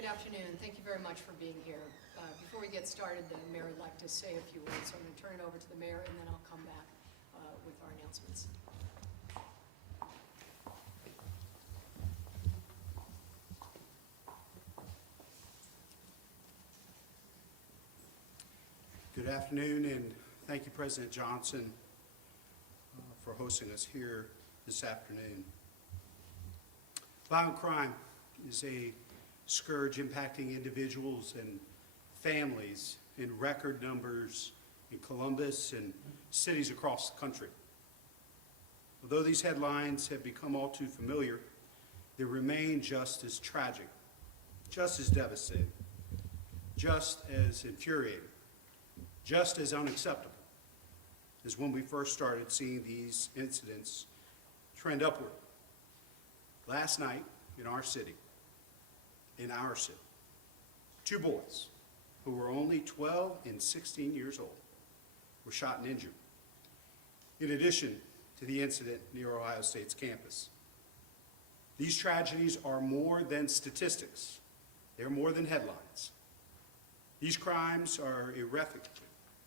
Good afternoon. Thank you very much for being here. Before we get started, the mayor would like to say a few words, so I'm going to turn it over to the mayor, and then I'll come back with our announcements. Good afternoon, and thank you, President Johnson, for hosting us here this afternoon. Violent crime is a scourge impacting individuals and families in record numbers in Columbus and cities across the country. Although these headlines have become all too familiar, they remain just as tragic, just as devastating, just as infuriating, just as unacceptable as when we first started seeing these incidents trend upward. Last night in our city, two boys who were only 12 and 16 years old were shot and injured, in addition to the incident near Ohio State's campus. These tragedies are more than statistics. They're more than headlines. These crimes are irreparable,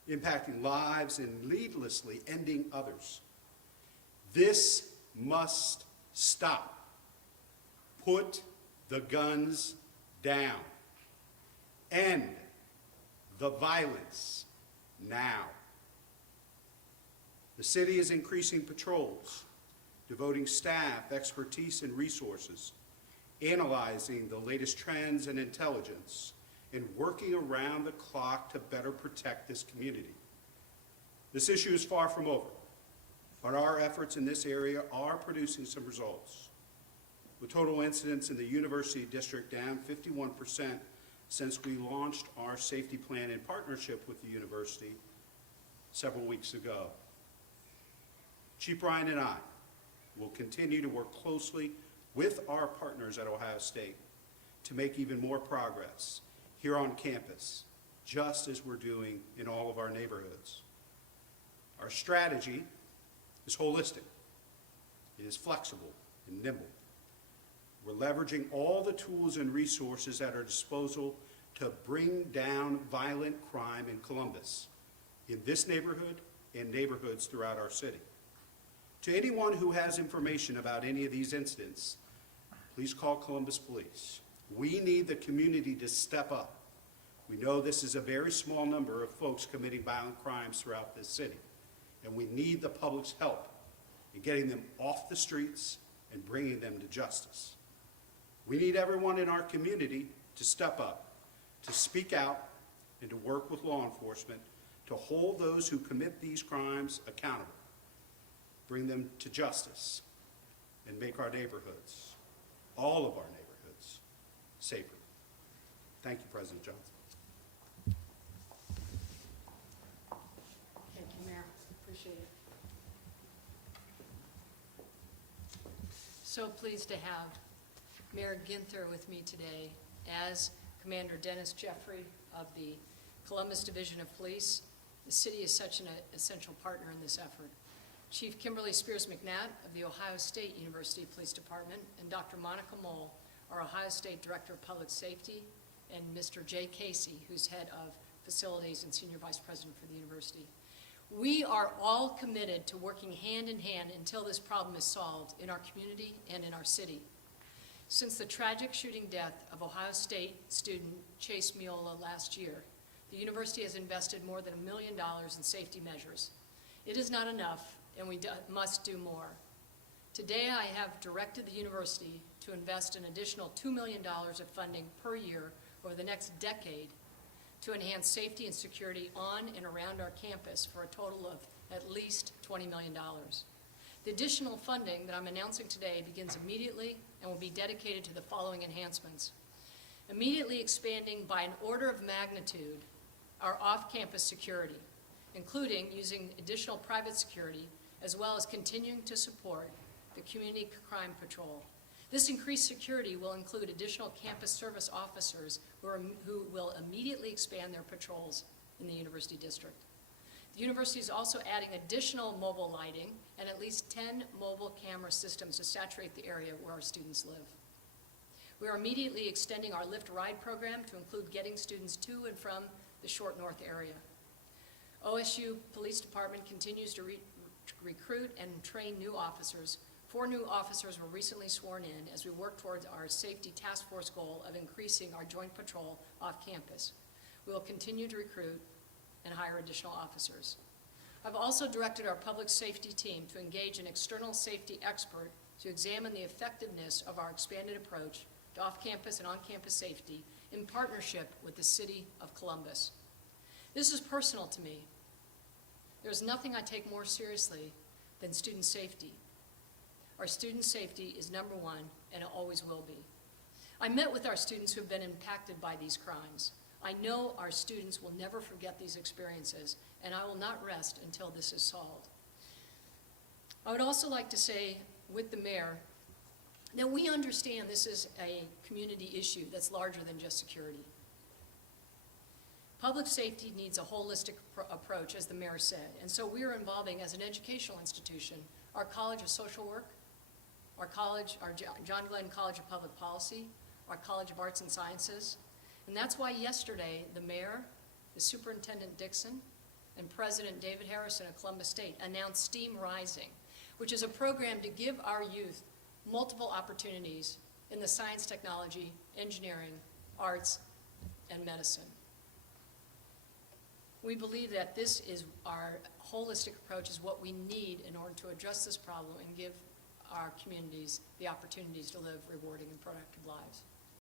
impacting lives and needlessly ending others. This must stop. Put the guns down. End the violence now. The city is increasing patrols, devoting staff, expertise, and resources, analyzing the latest trends and intelligence, and working around the clock to better protect this community. This issue is far from over, but our efforts in this area are producing some results, with total incidents in the University District down 51% since we launched our safety plan in partnership with the university several weeks ago. Chief Ryan and I will continue to work closely with our partners at Ohio State to make even more progress here on campus, just as we're doing in all of our neighborhoods. Our strategy is holistic. It is flexible and nimble. We're leveraging all the tools and resources at our disposal to bring down violent crime in Columbus, in this neighborhood and neighborhoods throughout our city. To anyone who has information about any of these incidents, please call Columbus Police. We need the community to step up. We know this is a very small number of folks committing violent crimes throughout this city, and we need the public's help in getting them off the streets and bringing them to justice. We need everyone in our community to step up, to speak out, and to work with law enforcement to hold those who commit these crimes accountable, bring them to justice, and make our neighborhoods, all of our neighborhoods, safer. Thank you, President Johnson. Thank you, Mayor. Appreciate it. So pleased to have Mayor Ginther with me today, as Commander Dennis Jeffrey of the Columbus Division of Police. The city is such an essential partner in this effort. Chief Kimberly Spears McNatt of the Ohio State University Police Department, and Dr. Monica Mole, our Ohio State Director of Public Safety, and Mr. Jay Casey, who's head of facilities and senior vice president for the university. We are all committed to working hand in hand until this problem is solved in our community and in our city. Since the tragic shooting death of Ohio State student Chase Miola last year, the university has invested more than $1 million in safety measures. It is not enough, and we must do more. Today, I have directed the university to invest an additional $2 million of funding per year over the next decade to enhance safety and security on and around our campus for a total of at least $20 million. The additional funding that I'm announcing today begins immediately and will be dedicated to the following enhancements. Immediately expanding by an order of magnitude our off-campus security, including using additional private security, as well as continuing to support the Community Crime Patrol. This increased security will include additional campus service officers who will immediately expand their patrols in the University District. The university is also adding additional mobile lighting and at least 10 mobile camera systems to saturate the area where our students live. We are immediately extending our Lyft Ride program to include getting students to and from the Short North area. OSU Police Department continues to recruit and train new officers. 4 new officers were recently sworn in as we work towards our safety task force goal of increasing our joint patrol off campus. We will continue to recruit and hire additional officers. I've also directed our public safety team to engage an external safety expert to examine the effectiveness of our expanded approach to off-campus and on-campus safety in partnership with the City of Columbus. This is personal to me. There's nothing I take more seriously than student safety. Our student safety is number one, and it always will be. I met with our students who have been impacted by these crimes. I know our students will never forget these experiences, and I will not rest until this is solved. I would also like to say with the mayor that we understand this is a community issue that's larger than just security. Public safety needs a holistic approach, as the mayor said, and so we are involving, as an educational institution, our College of Social Work, our John Glenn College of Public Policy, our College of Arts and Sciences, and that's why yesterday the mayor, the Superintendent Dixon, and President David Harrison of Columbus State announced STEAM Rising, which is a program to give our youth multiple opportunities in the science, technology, engineering, arts, and medicine. We believe that this is our holistic approach is what we need in order to address this problem and give our communities the opportunities to live rewarding and productive lives.